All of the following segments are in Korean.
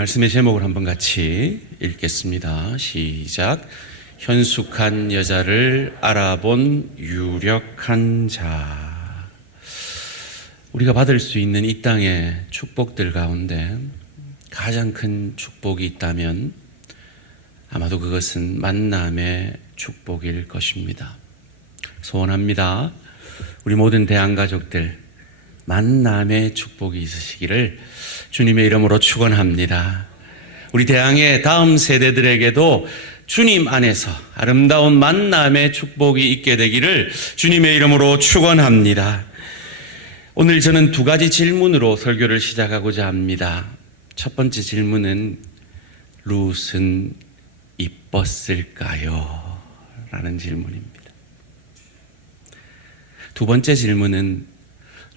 말씀의 제목을 한번 같이 읽겠습니다. 시작. 현숙한 여자를 알아본 유력한 자. 우리가 받을 수 있는 이 땅의 축복들 가운데 가장 큰 축복이 있다면 아마도 그것은 만남의 축복일 것입니다. 소원합니다. 우리 모든 대한가족들 만남의 축복이 있으시기를 주님의 이름으로 축원합니다. 우리 대항의 다음 세대들에게도 주님 안에서 아름다운 만남의 축복이 있게 되기를 주님의 이름으로 축원합니다. 오늘 저는 두 가지 질문으로 설교를 시작하고자 합니다. 첫 번째 질문은 룻은 이뻤을까요? 라는 질문입니다. 두 번째 질문은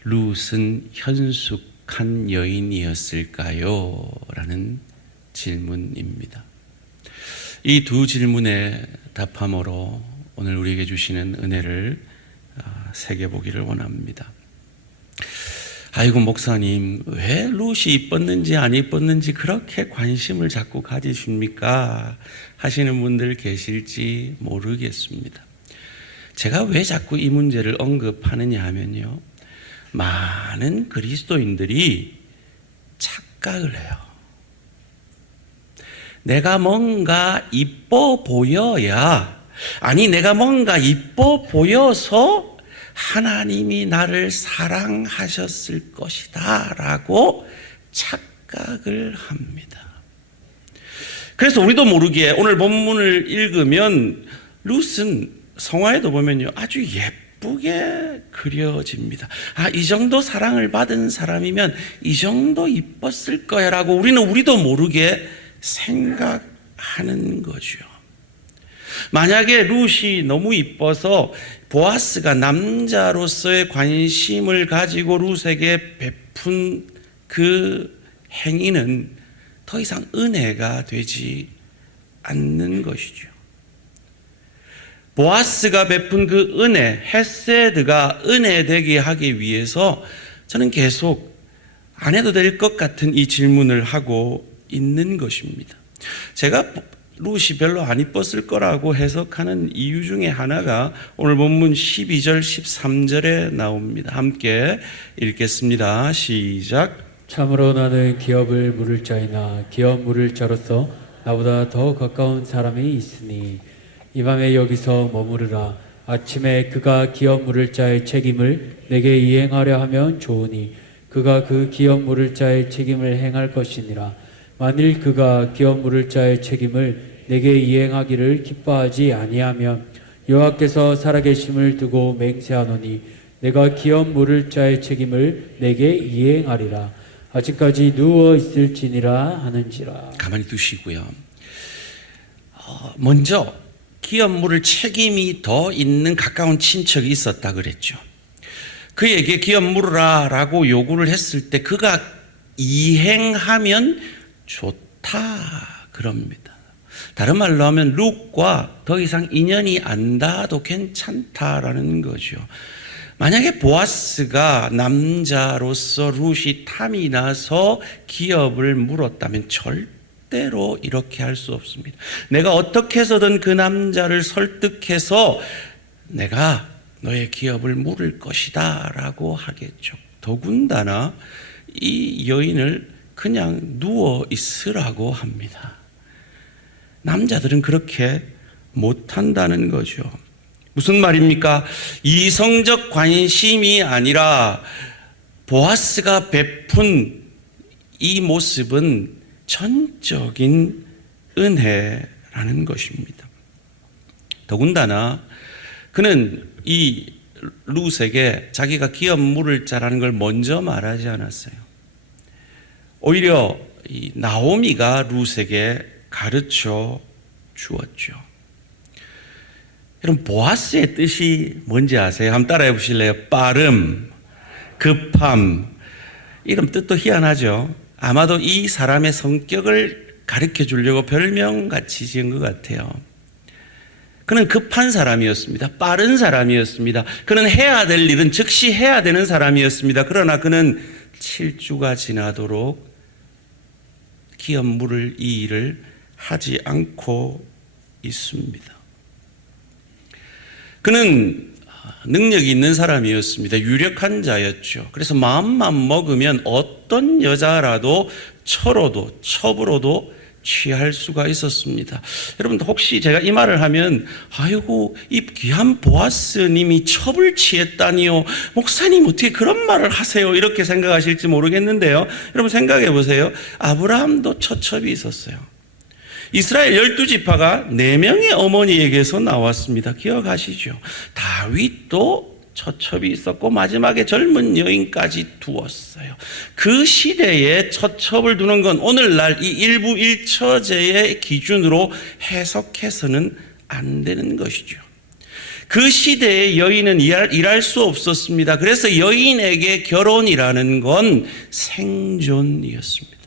룻은 현숙한 여인이었을까요? 라는 질문입니다. 이 두 질문의 답함으로 오늘 우리에게 주시는 은혜를 새겨보기를 원합니다. 아이고 목사님, 왜 룻이 이뻤는지 안 이뻤는지 그렇게 관심을 자꾸 가지십니까? 하시는 분들 계실지 모르겠습니다. 제가 왜 자꾸 이 문제를 언급하느냐 하면요, 많은 그리스도인들이 착각을 해요. 내가 뭔가 이뻐 보여야, 아니 내가 뭔가 이뻐 보여서 하나님이 나를 사랑하셨을 것이다 라고 착각을 합니다. 그래서 우리도 모르게 오늘 본문을 읽으면 룻은 성화에도 보면요, 아주 예쁘게 그려집니다. 이 정도 사랑을 받은 사람이면 이 정도 이뻤을 거야 라고 우리도 모르게 생각하는 거죠. 만약에 룻이 너무 이뻐서 보아스가 남자로서의 관심을 가지고 룻에게 베푼 그 행위는 더 이상 은혜가 되지 않는 것이죠. 보아스가 베푼 그 은혜, 헤세드가 은혜되게 하기 위해서 저는 계속 안 해도 될 것 같은 이 질문을 하고 있는 것입니다. 제가 룻이 별로 안 이뻤을 거라고 해석하는 이유 중에 하나가 오늘 본문 12절 13절에 나옵니다. 함께 읽겠습니다. 시작. 참으로 나는 기업을 물을 자이나 기업 물을 자로서 나보다 더 가까운 사람이 있으니 이 밤에 여기서 머무르라. 아침에 그가 기업 물을 자의 책임을 내게 이행하려 하면 좋으니 그가 그 기업 물을 자의 책임을 행할 것이니라. 만일 그가 기업 물을 자의 책임을 내게 이행하기를 기뻐하지 아니하면 여호와께서 살아계심을 두고 맹세하노니 내가 기업 물을 자의 책임을 내게 이행하리라. 아직까지 누워 있을지니라 하는지라. 가만히 두시고요. 먼저 기업 물을 책임이 더 있는 가까운 친척이 있었다 그랬죠. 그에게 기업 물으라 라고 요구를 했을 때 그가 이행하면 좋다 그럽니다. 다른 말로 하면 룻과 더 이상 인연이 안 닿아도 괜찮다라는 거죠. 만약에 보아스가 남자로서 룻이 탐이 나서 기업을 물었다면 절대로 이렇게 할 수 없습니다. 내가 어떻게 해서든 그 남자를 설득해서 내가 너의 기업을 물을 것이다 라고 하겠죠. 더군다나 이 여인을 그냥 누워 있으라고 합니다. 남자들은 그렇게 못한다는 거죠. 무슨 말입니까? 이성적 관심이 아니라 보아스가 베푼 이 모습은 전적인 은혜라는 것입니다. 더군다나 그는 이 룻에게 자기가 기업 물을 자라는 걸 먼저 말하지 않았어요. 오히려 이 나오미가 룻에게 가르쳐 주었죠. 여러분, 보아스의 뜻이 뭔지 아세요? 한번 따라해 보실래요? 빠름, 급함. 이런 뜻도 희한하죠. 아마도 이 사람의 성격을 가르쳐 주려고 별명같이 지은 것 같아요. 그는 급한 사람이었습니다. 빠른 사람이었습니다. 그는 해야 될 일은 즉시 해야 되는 사람이었습니다. 그러나 그는 7주가 지나도록 기업 물을 이 일을 하지 않고 있습니다. 그는 능력이 있는 사람이었습니다. 유력한 자였죠. 그래서 마음만 먹으면 어떤 여자라도 처로도 첩으로도 취할 수가 있었습니다. 여러분들 혹시 제가 이 말을 하면 아이고 이 귀한 보아스님이 첩을 취했다니요, 목사님 어떻게 그런 말을 하세요, 이렇게 생각하실지 모르겠는데요. 여러분 생각해 보세요. 아브라함도 처첩이 있었어요. 이스라엘 12지파가 4명의 어머니에게서 나왔습니다. 기억하시죠? 다윗도 처첩이 있었고 마지막에 젊은 여인까지 두었어요. 그 시대에 처첩을 두는 건 오늘날 이 일부 일처제의 기준으로 해석해서는 안 되는 것이죠. 그 시대의 여인은 일할 수 없었습니다. 그래서 여인에게 결혼이라는 건 생존이었습니다.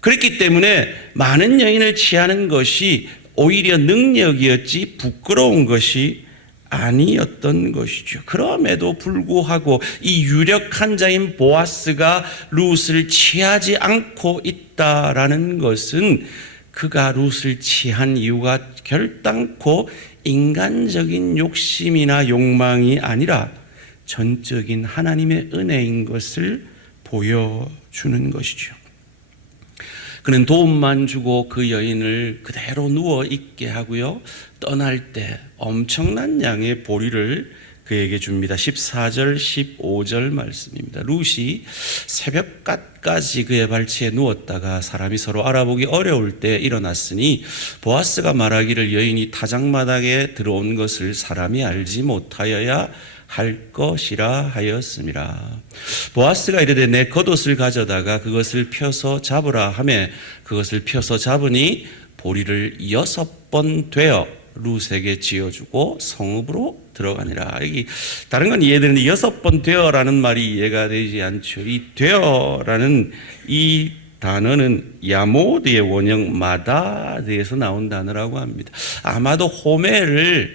그렇기 때문에 많은 여인을 취하는 것이 오히려 능력이었지 부끄러운 것이 아니었던 것이죠. 그럼에도 불구하고 이 유력한 자인 보아스가 룻을 취하지 않고 있다라는 것은 그가 룻을 취한 이유가 결단코 인간적인 욕심이나 욕망이 아니라 전적인 하나님의 은혜인 것을 보여주는 것이죠. 그는 도움만 주고 그 여인을 그대로 누워 있게 하고요, 떠날 때 엄청난 양의 보리를 그에게 줍니다. 14절 15절 말씀입니다. 룻이 새벽까지 그의 발치에 누웠다가 사람이 서로 알아보기 어려울 때 일어났으니 보아스가 말하기를 여인이 타작마당에 들어온 것을 사람이 알지 못하여야 할 것이라 하였음이라. 보아스가 이르되 내 겉옷을 가져다가 그것을 펴서 잡으라 하매 그것을 펴서 잡으니 보리를 6번 되어 룻에게 지어주고 성읍으로 들어가니라. 여기 다른 건 이해되는데 6번 되어라는 말이 이해가 되지 않죠. 이 되어라는 이 단어는 야모드의 원형 마다드에서 나온 단어라고 합니다. 아마도 호멜을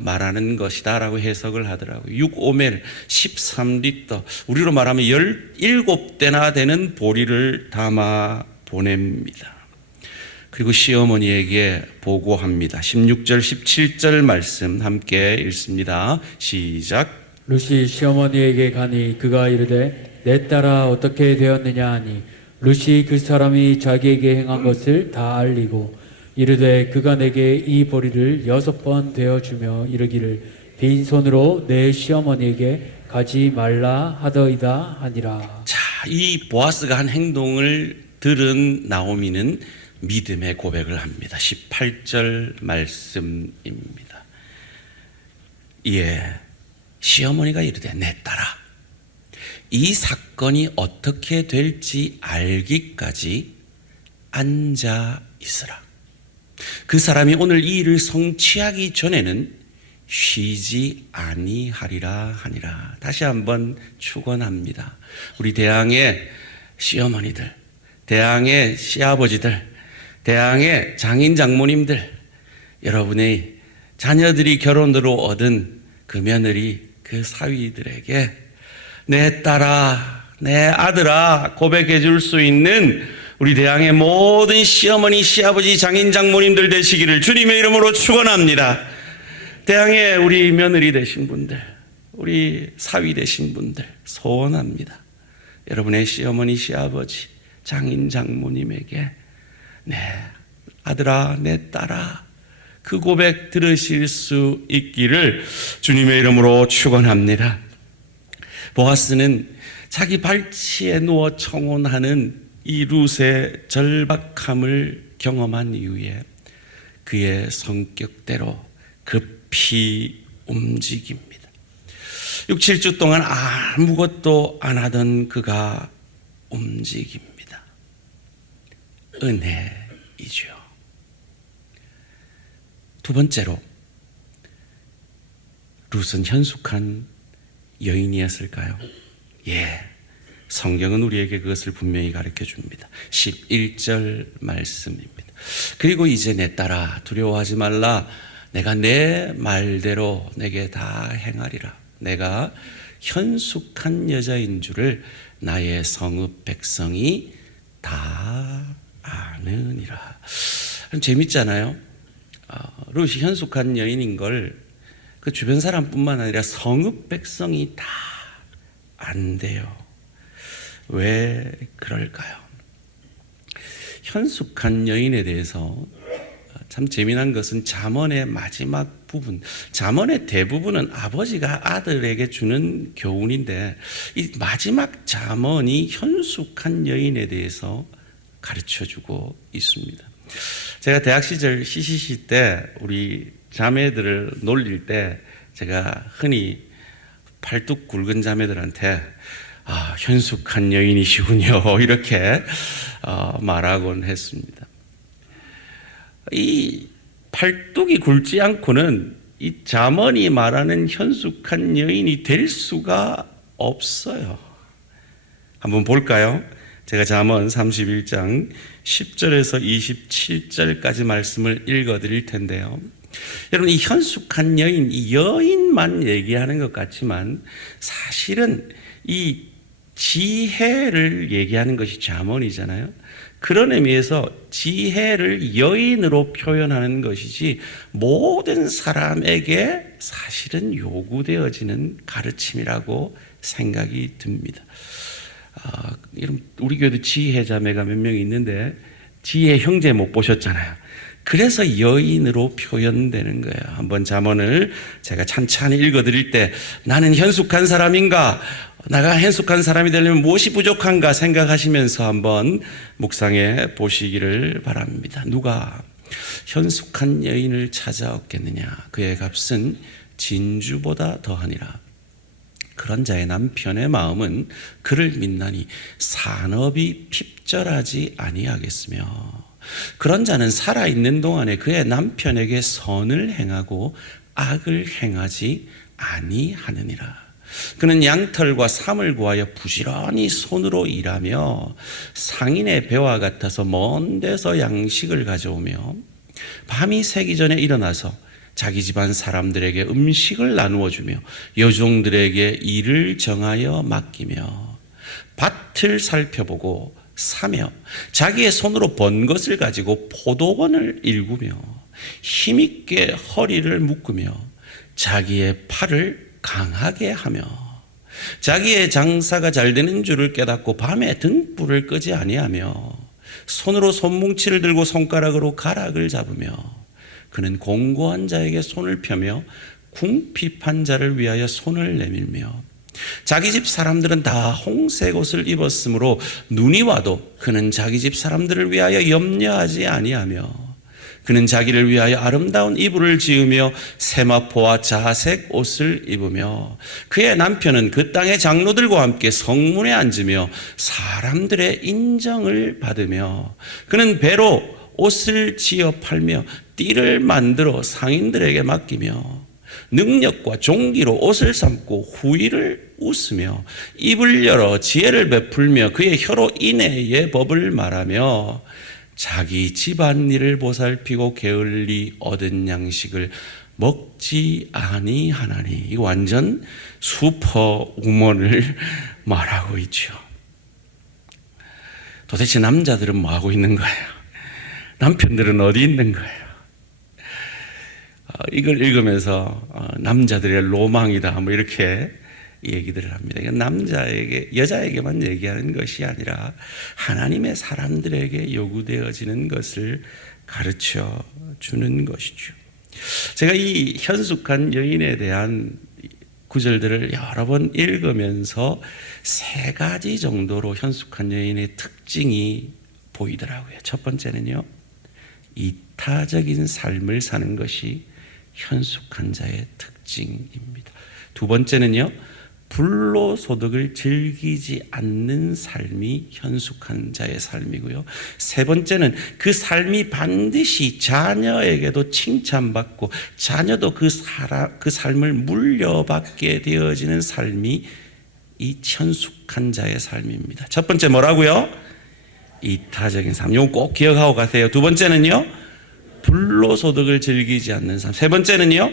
말하는 것이다라고 해석을 하더라고요. 6오멜 13리터, 우리로 말하면 17대나 되는 보리를 담아 보냅니다. 그리고 시어머니에게 보고합니다. 16절 17절 말씀 함께 읽습니다. 시작. 룻이 시어머니에게 가니 그가 이르되 내 딸아 어떻게 되었느냐 하니 룻이 그 사람이 자기에게 행한 것을 다 알리고 이르되 그가 내게 이 보리를 6번 되어주며 이르기를 빈손으로 내 시어머니에게 가지 말라 하더이다 하니라. 자, 이 보아스가 한 행동을 들은 나오미는 믿음의 고백을 합니다. 18절 말씀입니다. 예, 시어머니가 이르되 내 딸아, 이 사건이 어떻게 될지 알기까지 앉아 있으라. 그 사람이 오늘 이 일을 성취하기 전에는 쉬지 아니하리라 하니라. 다시 한번 축원합니다. 우리 대항의 시어머니들, 대항의 시아버지들, 대항의 장인 장모님들, 여러분의 자녀들이 결혼으로 얻은 그 며느리, 그 사위들에게 내 딸아, 내 아들아 고백해 줄 수 있는 우리 대항의 모든 시어머니, 시아버지, 장인 장모님들 되시기를 주님의 이름으로 축원합니다. 대항의 우리 며느리 되신 분들, 우리 사위 되신 분들 소원합니다. 여러분의 시어머니, 시아버지, 장인 장모님에게 내 아들아, 내 딸아, 그 고백 들으실 수 있기를 주님의 이름으로 축원합니다. 보아스는 자기 발치에 누워 청혼하는 이 룻의 절박함을 경험한 이후에 그의 성격대로 급히 움직입니다. 6, 7주 동안 아무것도 안 하던 그가 움직입니다. 은혜이죠. 두 번째로, 룻은 현숙한 여인이었을까요? 예, 성경은 우리에게 그것을 분명히 가르쳐 줍니다. 11절 말씀입니다. 그리고 이제 내 딸아 두려워하지 말라. 내가 내 말대로 내게 다 행하리라. 내가 현숙한 여자인 줄을 나의 성읍 백성이 다 않으니라. 재밌잖아요. 룻이 현숙한 여인인 걸 그 주변 사람뿐만 아니라 성읍 백성이 다 안대요. 왜 그럴까요? 현숙한 여인에 대해서 참 재미난 것은 잠언의 마지막 부분, 잠언의 대부분은 아버지가 아들에게 주는 교훈인데 이 마지막 잠언이 현숙한 여인에 대해서 가르쳐주고 있습니다. 제가 대학 시절 CCC 때 우리 자매들을 놀릴 때 제가 흔히 팔뚝 굵은 자매들한테 현숙한 여인이시군요 이렇게 말하곤 했습니다. 이 팔뚝이 굵지 않고는 이 잠언이 말하는 현숙한 여인이 될 수가 없어요. 한번 볼까요? 제가 잠언 31장 10절에서 27절까지 말씀을 읽어드릴 텐데요. 여러분, 이 현숙한 여인, 이 여인만 얘기하는 것 같지만 사실은 이 지혜를 얘기하는 것이 잠언이잖아요. 그런 의미에서 지혜를 여인으로 표현하는 것이지 모든 사람에게 사실은 요구되어지는 가르침이라고 생각이 듭니다. 우리 교회도 지혜 자매가 몇 명이 있는데 지혜 형제 못 보셨잖아요. 그래서 여인으로 표현되는 거예요. 한번 잠언을 제가 찬찬히 읽어드릴 때 나는 현숙한 사람인가? 내가 현숙한 사람이 되려면 무엇이 부족한가 생각하시면서 한번 묵상해 보시기를 바랍니다. 누가 현숙한 여인을 찾아왔겠느냐? 그의 값은 진주보다 더하니라. 그런 자의 남편의 마음은 그를 믿나니 산업이 핍절하지 아니하겠으며 그런 자는 살아있는 동안에 그의 남편에게 선을 행하고 악을 행하지 아니하느니라. 그는 양털과 삼을 구하여 부지런히 손으로 일하며 상인의 배와 같아서 먼 데서 양식을 가져오며 밤이 새기 전에 일어나서 자기 집안 사람들에게 음식을 나누어 주며 여종들에게 일을 정하여 맡기며 밭을 살펴보고 사며 자기의 손으로 번 것을 가지고 포도원을 일구며 힘있게 허리를 묶으며 자기의 팔을 강하게 하며 자기의 장사가 잘 되는 줄을 깨닫고 밤에 등불을 끄지 아니하며 손으로 손뭉치를 들고 손가락으로 가락을 잡으며 그는 공고한 자에게 손을 펴며 궁핍한 자를 위하여 손을 내밀며 자기 집 사람들은 다 홍색 옷을 입었으므로 눈이 와도 그는 자기 집 사람들을 위하여 염려하지 아니하며 그는 자기를 위하여 아름다운 이불을 지으며 세마포와 자색 옷을 입으며 그의 남편은 그 땅의 장로들과 함께 성문에 앉으며 사람들의 인정을 받으며 그는 배로 옷을 지어 팔며 띠를 만들어 상인들에게 맡기며 능력과 종기로 옷을 삼고 후일을 웃으며 입을 열어 지혜를 베풀며 그의 혀로 인애의 법을 말하며 자기 집안일을 보살피고 게을리 얻은 양식을 먹지 아니하나니. 이거 완전 슈퍼우먼을 말하고 있죠. 도대체 남자들은 뭐 하고 있는 거예요? 남편들은 어디 있는 거예요? 이걸 읽으면서 남자들의 로망이다 뭐 이렇게 얘기들을 합니다. 이건 남자에게 여자에게만 얘기하는 것이 아니라 하나님의 사람들에게 요구되어지는 것을 가르쳐 주는 것이죠. 제가 이 현숙한 여인에 대한 구절들을 여러 번 읽으면서 세 가지 정도로 현숙한 여인의 특징이 보이더라고요. 첫 번째는요, 이타적인 삶을 사는 것이 현숙한 자의 특징입니다. 두 번째는요, 불로소득을 즐기지 않는 삶이 현숙한 자의 삶이고요. 세 번째는 그 삶이 반드시 자녀에게도 칭찬받고 자녀도 그 삶을 물려받게 되어지는 삶이 이 현숙한 자의 삶입니다. 첫 번째 뭐라고요? 이타적인 삶. 이거 꼭 기억하고 가세요. 두 번째는요, 불로소득을 즐기지 않는 삶. 세 번째는요,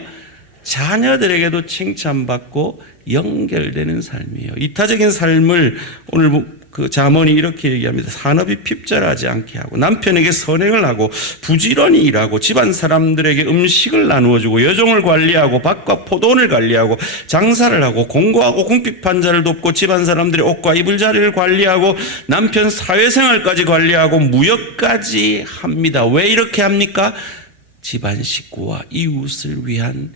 자녀들에게도 칭찬받고 연결되는 삶이에요. 이타적인 삶을 오늘 그 잠언이 이렇게 얘기합니다. 산업이 핍절하지 않게 하고 남편에게 선행을 하고 부지런히 일하고 집안 사람들에게 음식을 나누어 주고 여종을 관리하고 밭과 포도원을 관리하고 장사를 하고 공고하고 궁핍한 자를 돕고 집안 사람들의 옷과 입을 자리를 관리하고 남편 사회생활까지 관리하고 무역까지 합니다. 왜 이렇게 합니까? 집안 식구와 이웃을 위한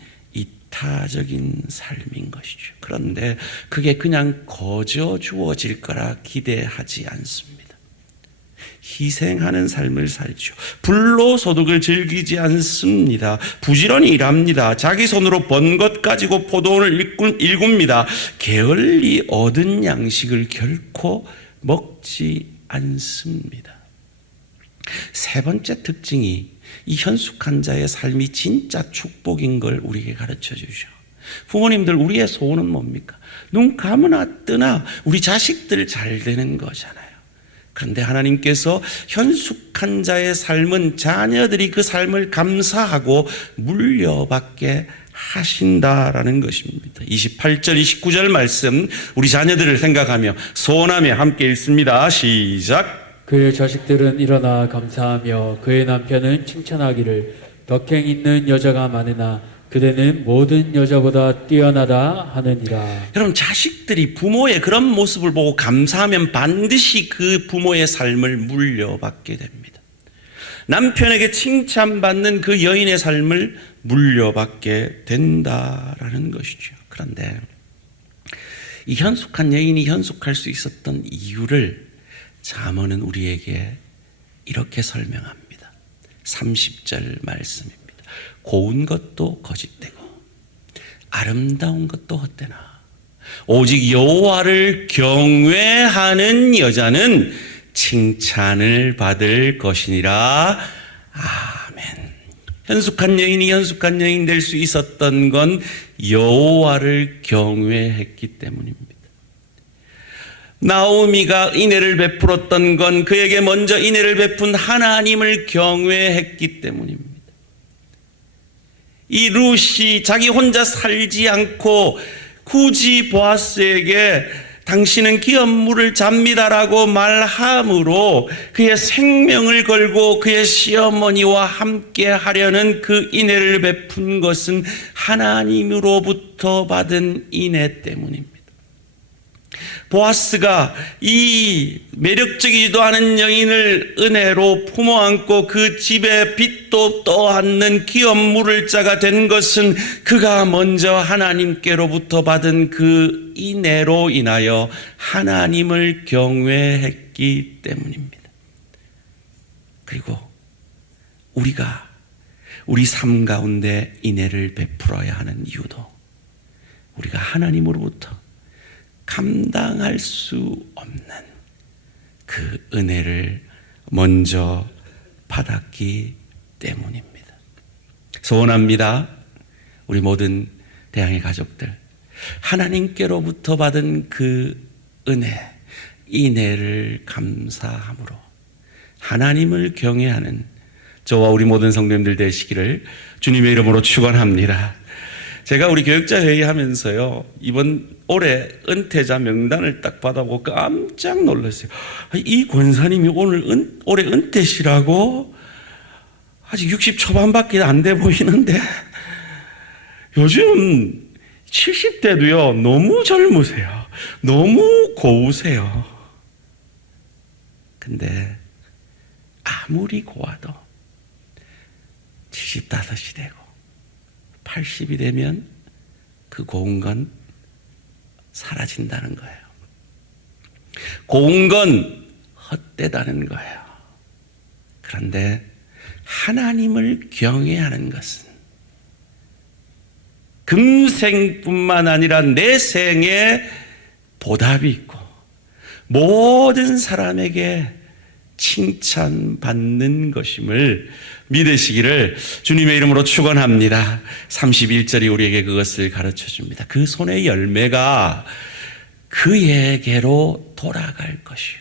이타적인 삶인 것이죠. 그런데 그게 그냥 거저 주어질 거라 기대하지 않습니다. 희생하는 삶을 살죠. 불로소득을 즐기지 않습니다. 부지런히 일합니다. 자기 손으로 번 것 가지고 포도원을 일굽니다. 게을리 얻은 양식을 결코 먹지 않습니다. 세 번째 특징이 이 현숙한 자의 삶이 진짜 축복인 걸 우리에게 가르쳐 주죠. 부모님들, 우리의 소원은 뭡니까? 눈 감으나 뜨나 우리 자식들 잘 되는 거잖아요. 그런데 하나님께서 현숙한 자의 삶은 자녀들이 그 삶을 감사하고 물려받게 하신다라는 것입니다. 28절, 29절 말씀 우리 자녀들을 생각하며 소원하며 함께 읽습니다. 시작. 그의 자식들은 일어나 감사하며 그의 남편은 칭찬하기를 덕행 있는 여자가 많으나 그대는 모든 여자보다 뛰어나다 하느니라. 여러분, 자식들이 부모의 그런 모습을 보고 감사하면 반드시 그 부모의 삶을 물려받게 됩니다. 남편에게 칭찬받는 그 여인의 삶을 물려받게 된다라는 것이죠. 그런데 이 현숙한 여인이 현숙할 수 있었던 이유를 잠언은 우리에게 이렇게 설명합니다. 30절 말씀입니다. 고운 것도 거짓되고 아름다운 것도 헛되나 오직 여호와를 경외하는 여자는 칭찬을 받을 것이니라. 아멘. 현숙한 여인이 현숙한 여인 될 수 있었던 건 여호와를 경외했기 때문입니다. 나오미가 인애를 베풀었던 건 그에게 먼저 인애를 베푼 하나님을 경외했기 때문입니다. 이 룻이 자기 혼자 살지 않고 굳이 보아스에게 당신은 기업 물을 잡니다라고 말함으로 그의 생명을 걸고 그의 시어머니와 함께 하려는 그 인애를 베푼 것은 하나님으로부터 받은 인애 때문입니다. 보아스가 이 매력적이지도 않은 여인을 은혜로 품어안고 그 집에 빚도 떠안는 기업 물을 자가 된 것은 그가 먼저 하나님께로부터 받은 그 인애로 인하여 하나님을 경외했기 때문입니다. 그리고 우리가 우리 삶 가운데 인애를 베풀어야 하는 이유도 우리가 하나님으로부터 감당할 수 없는 그 은혜를 먼저 받았기 때문입니다. 소원합니다. 우리 모든 대항의 가족들, 하나님께로부터 받은 그 은혜, 인애를 감사함으로 하나님을 경외하는 저와 우리 모든 성도님들 되시기를 주님의 이름으로 축원합니다. 제가 우리 교역자 회의하면서요, 이번 올해 은퇴자 명단을 딱 받아보고 깜짝 놀랐어요. 이 권사님이 올해 은퇴시라고? 아직 60 초반밖에 안 돼 보이는데 요즘 70대도요 너무 젊으세요. 너무 고우세요. 근데 아무리 고와도 75이 되고 80이 되면 그 고운 건 사라진다는 거예요. 고운 건 헛되다는 거예요. 그런데 하나님을 경외하는 것은 금생뿐만 아니라 내생에 보답이 있고 모든 사람에게 칭찬받는 것임을 믿으시기를 주님의 이름으로 축원합니다. 31절이 우리에게 그것을 가르쳐 줍니다. 그 손의 열매가 그에게로 돌아갈 것이요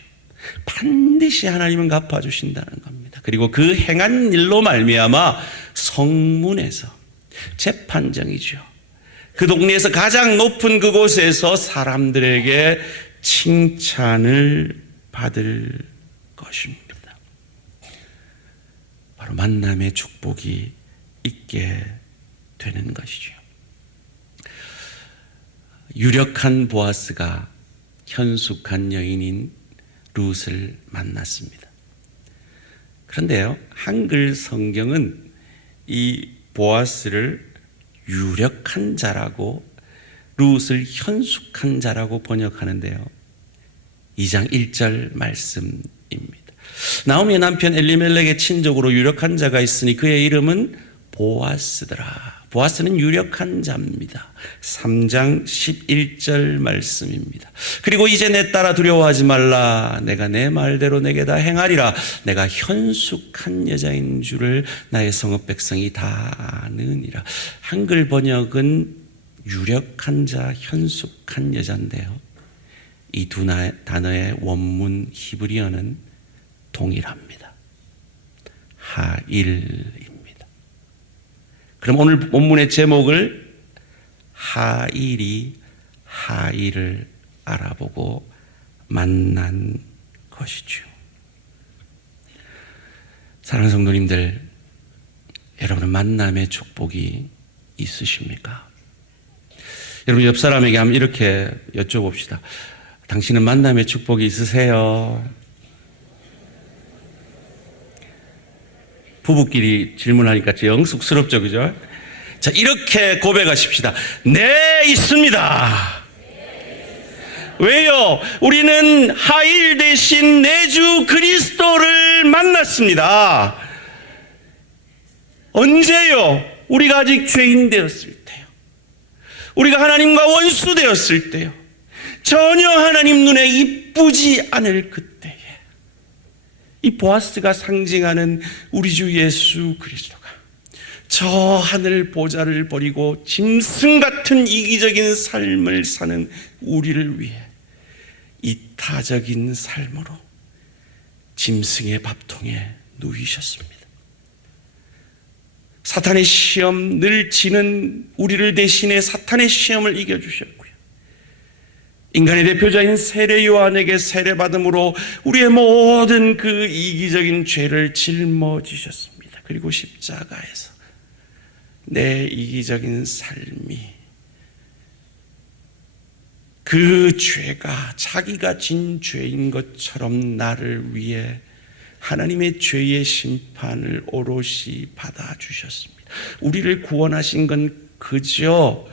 반드시 하나님은 갚아주신다는 겁니다. 그리고 그 행한 일로 말미암아 성문에서 재판정이죠. 그 동네에서 가장 높은 그곳에서 사람들에게 칭찬을 받을 것입니다. 바로 만남의 축복이 있게 되는 것이죠. 유력한 보아스가 현숙한 여인인 룻을 만났습니다. 그런데요, 한글 성경은 이 보아스를 유력한 자라고 룻을 현숙한 자라고 번역하는데요. 2장 1절 말씀입니다. 나오미의 남편 엘리멜렉의 친족으로 유력한 자가 있으니 그의 이름은 보아스더라. 보아스는 유력한 자입니다. 3장 11절 말씀입니다. 그리고 이제 내 딸아 두려워하지 말라. 내가 내 말대로 내게 다 행하리라. 내가 현숙한 여자인 줄을 나의 성읍 백성이 다 아느니라. 한글 번역은 유력한 자, 현숙한 여자인데요. 이 두 단어의 원문 히브리어는 동일합니다. 하일입니다. 그럼 오늘 본문의 제목을 하일이 하일을 알아보고 만난 것이죠. 사랑하는 성도님들, 여러분은 만남의 축복이 있으십니까? 여러분 옆 사람에게 한번 이렇게 여쭤봅시다. 당신은 만남의 축복이 있으세요? 부부끼리 질문하니까 영 쑥스럽죠, 그죠? 자, 이렇게 고백하십시다. 네, 있습니다. 왜요? 우리는 하일 대신 내 주 그리스도를 만났습니다. 언제요? 우리가 아직 죄인 되었을 때요. 우리가 하나님과 원수 되었을 때요. 전혀 하나님 눈에 이쁘지 않을 그때에 이 보아스가 상징하는 우리 주 예수 그리스도가 저 하늘 보좌를 버리고 짐승 같은 이기적인 삶을 사는 우리를 위해 이타적인 삶으로 짐승의 밥통에 누이셨습니다. 사탄의 시험 늘 지는 우리를 대신해 사탄의 시험을 이겨주셨고요. 인간의 대표자인 세례 요한에게 세례받음으로 우리의 모든 그 이기적인 죄를 짊어지셨습니다. 그리고 십자가에서 내 이기적인 삶이 그 죄가 자기가 진 죄인 것처럼 나를 위해 하나님의 죄의 심판을 오롯이 받아주셨습니다. 우리를 구원하신 건 그저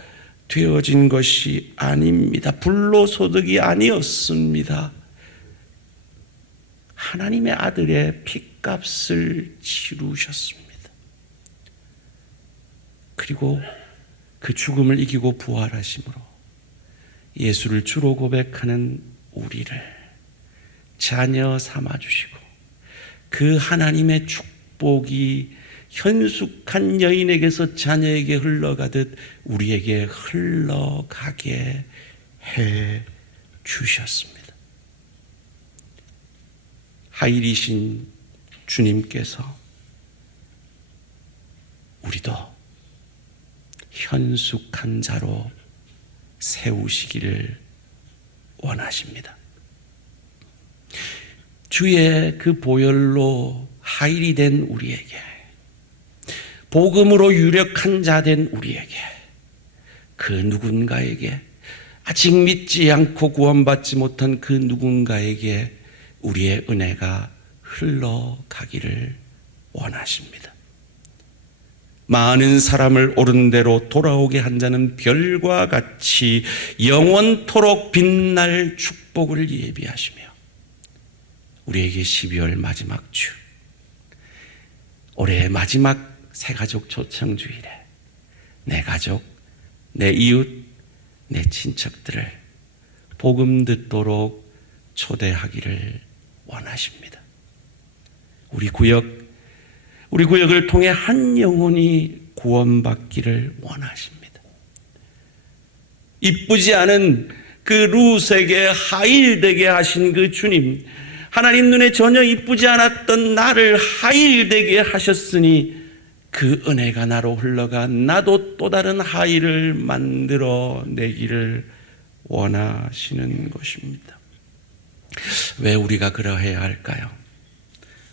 되어진 것이 아닙니다. 불로소득이 아니었습니다. 하나님의 아들의 핏값을 치르셨습니다. 그리고 그 죽음을 이기고 부활하심으로 예수를 주로 고백하는 우리를 자녀 삼아주시고 그 하나님의 축복이 현숙한 여인에게서 자녀에게 흘러가듯 우리에게 흘러가게 해 주셨습니다. 하일이신 주님께서 우리도 현숙한 자로 세우시기를 원하십니다. 주의 그 보혈로 하일이 된 우리에게, 복음으로 유력한 자 된 우리에게, 그 누군가에게, 아직 믿지 않고 구원받지 못한 그 누군가에게 우리의 은혜가 흘러가기를 원하십니다. 많은 사람을 옳은 대로 돌아오게 한 자는 별과 같이 영원토록 빛날 축복을 예비하시며 우리에게 12월 마지막 주, 올해의 마지막 새가족 초청주일에 내 가족, 내 이웃, 내 친척들을 복음 듣도록 초대하기를 원하십니다. 우리 구역을 통해 한 영혼이 구원받기를 원하십니다. 이쁘지 않은 그 룻에게 하일되게 하신 그 주님, 하나님 눈에 전혀 이쁘지 않았던 나를 하일되게 하셨으니 그 은혜가 나로 흘러가 나도 또 다른 하이를 만들어 내기를 원하시는 것입니다. 왜 우리가 그러해야 할까요?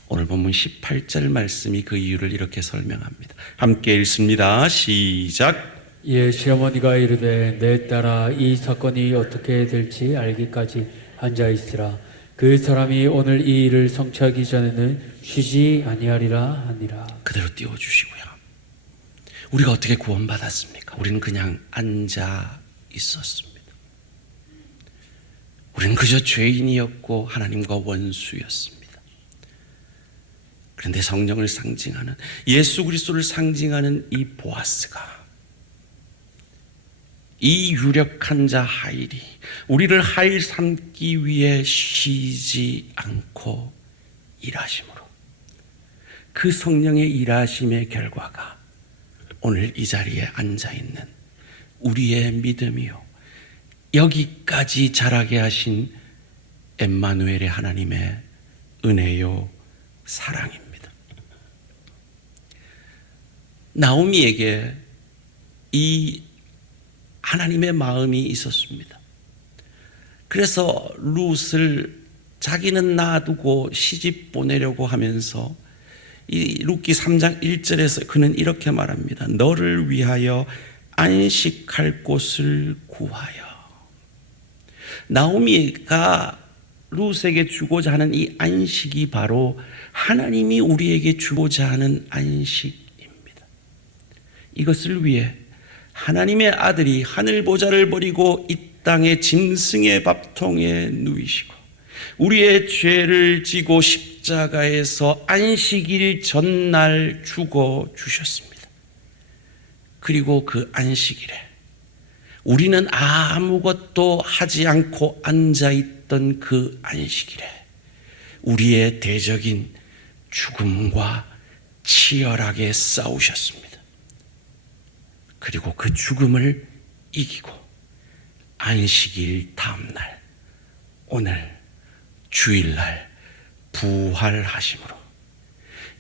오늘 본문 18절 말씀이 그 이유를 이렇게 설명합니다. 함께 읽습니다. 시작. 이에 시어머니가 이르되 내 딸아 이 사건이 어떻게 될지 알기까지 앉아 있으라. 그 사람이 오늘 이 일을 성취하기 전에는 쉬지 아니하리라 하니라. 그대로 띄워주시고요. 우리가 어떻게 구원받았습니까? 우리는 그냥 앉아 있었습니다. 우리는 그저 죄인이었고 하나님과 원수였습니다. 그런데 성령을 상징하는, 예수 그리스도를 상징하는 이 보아스가, 이 유력한 자 하일이 우리를 하일 삼기 위해 쉬지 않고 일하심으로, 그 성령의 일하심의 결과가 오늘 이 자리에 앉아있는 우리의 믿음이요, 여기까지 자라게 하신 엠마누엘의 하나님의 은혜요 사랑입니다. 나오미에게 이 하나님의 마음이 있었습니다. 그래서 룻을 자기는 놔두고 시집 보내려고 하면서 이 룻기 3장 1절에서 그는 이렇게 말합니다. 너를 위하여 안식할 곳을 구하여. 나오미가 룻에게 주고자 하는 이 안식이 바로 하나님이 우리에게 주고자 하는 안식입니다. 이것을 위해 하나님의 아들이 하늘 보좌를 버리고 이 땅의 짐승의 밥통에 누이시고 우리의 죄를 지고 십자가에서 안식일 전날 죽어 주셨습니다. 그리고 그 안식일에 우리는 아무것도 하지 않고 앉아있던 그 안식일에 우리의 대적인 죽음과 치열하게 싸우셨습니다. 그리고 그 죽음을 이기고 안식일 다음날, 오늘 주일날 부활하심으로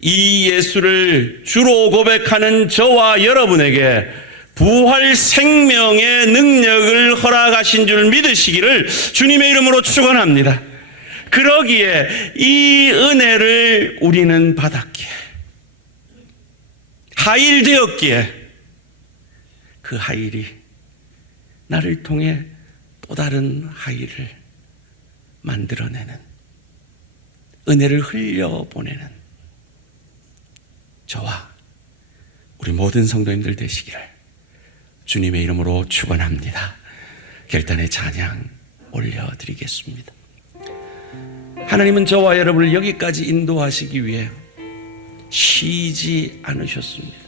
이 예수를 주로 고백하는 저와 여러분에게 부활 생명의 능력을 허락하신 줄 믿으시기를 주님의 이름으로 축원합니다. 그러기에 이 은혜를 우리는 받았기에, 하일되었기에, 그 하일이 나를 통해 또 다른 하일을 만들어내는, 은혜를 흘려보내는 저와 우리 모든 성도님들 되시기를 주님의 이름으로 축원합니다. 결단의 찬양 올려드리겠습니다. 하나님은 저와 여러분을 여기까지 인도하시기 위해 쉬지 않으셨습니다.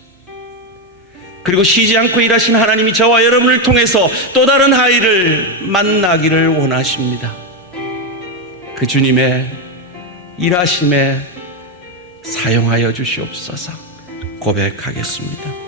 그리고 쉬지 않고 일하신 하나님이 저와 여러분을 통해서 또 다른 하일을 만나기를 원하십니다. 그 주님의 일하심에 사용하여 주시옵소서. 고백하겠습니다.